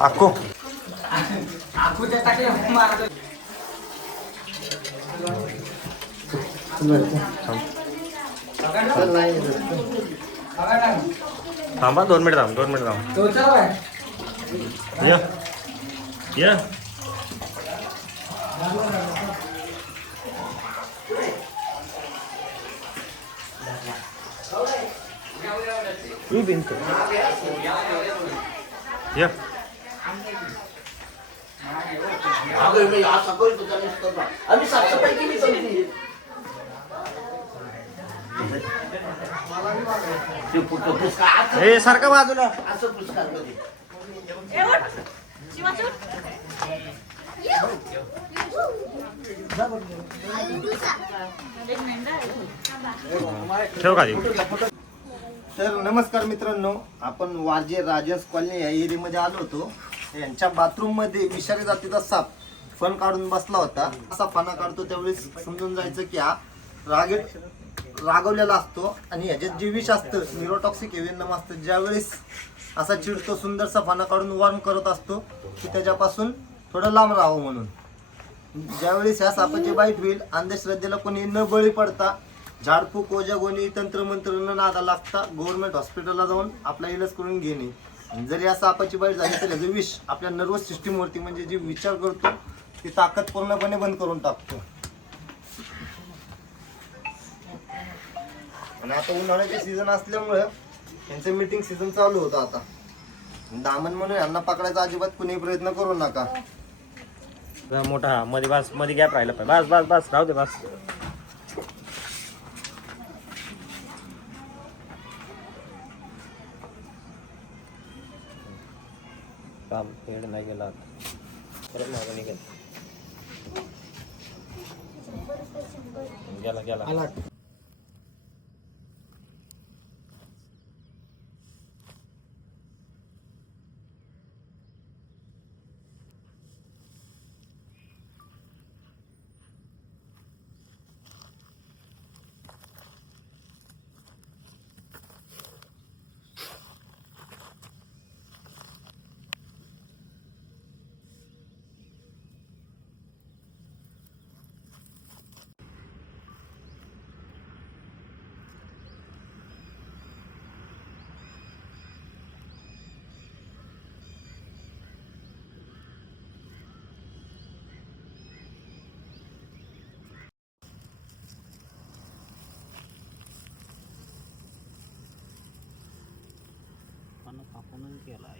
आखो थांबा 2 मिनिट थांब 2 मिनिट थांब या ही भिंत या आम्ही साफसफाई केली सगळी. ए सारखा बाजूला असं पुस्तक कधी ठेव खाली. तर नमस्कार मित्रांनो, आपण वाजे राजस कॉलनी या एरियामध्ये आलो होतो. यांच्या बाथरूम मध्ये विषारी जातीचा साप फण काढून बसला होता. असा फणा काढतो त्यावेळेस समजून जायचं की हा रागवलेला असतो आणि ह्याच्यात जे विष असतं न्यूरोटॉक्सिक एव्हेनम असतं. ज्यावेळेस असा चिडतो सुंदरसा फणा काढून वॉर्न करत असतो की त्याच्यापासून थोडं लांब राहावं म्हणून. ज्यावेळेस ह्या सापाची बाईट होईल अंधश्रद्धेला कोणी न बळी पडता झाडफूक ओजागोणी तंत्रमंत्र न नादा लागता गव्हर्नमेंट हॉस्पिटलला जाऊन आपला इलाज करून घेणे. जर या सापाची बाईट झाली तर याचं विष आपल्या नर्वस सिस्टीमवरती म्हणजे जे विचार करतो ती ताकद पूर्णपणे बंद करून टाकतो. आणि आता उन्हाळ्याचे सीझन असल्यामुळे यांचं मीटिंग सीझन चालू होतं. आता दामन म्हणून यांना पकडायचा अजिबात कुणी प्रयत्न करू नका. मोठा मध्ये बस मध्ये गॅप राहिला पाहिजे. बस बस बस राहू दे बस. काम पेड नाही गेला परत मागं निघेल. गेला गेला. कापून केला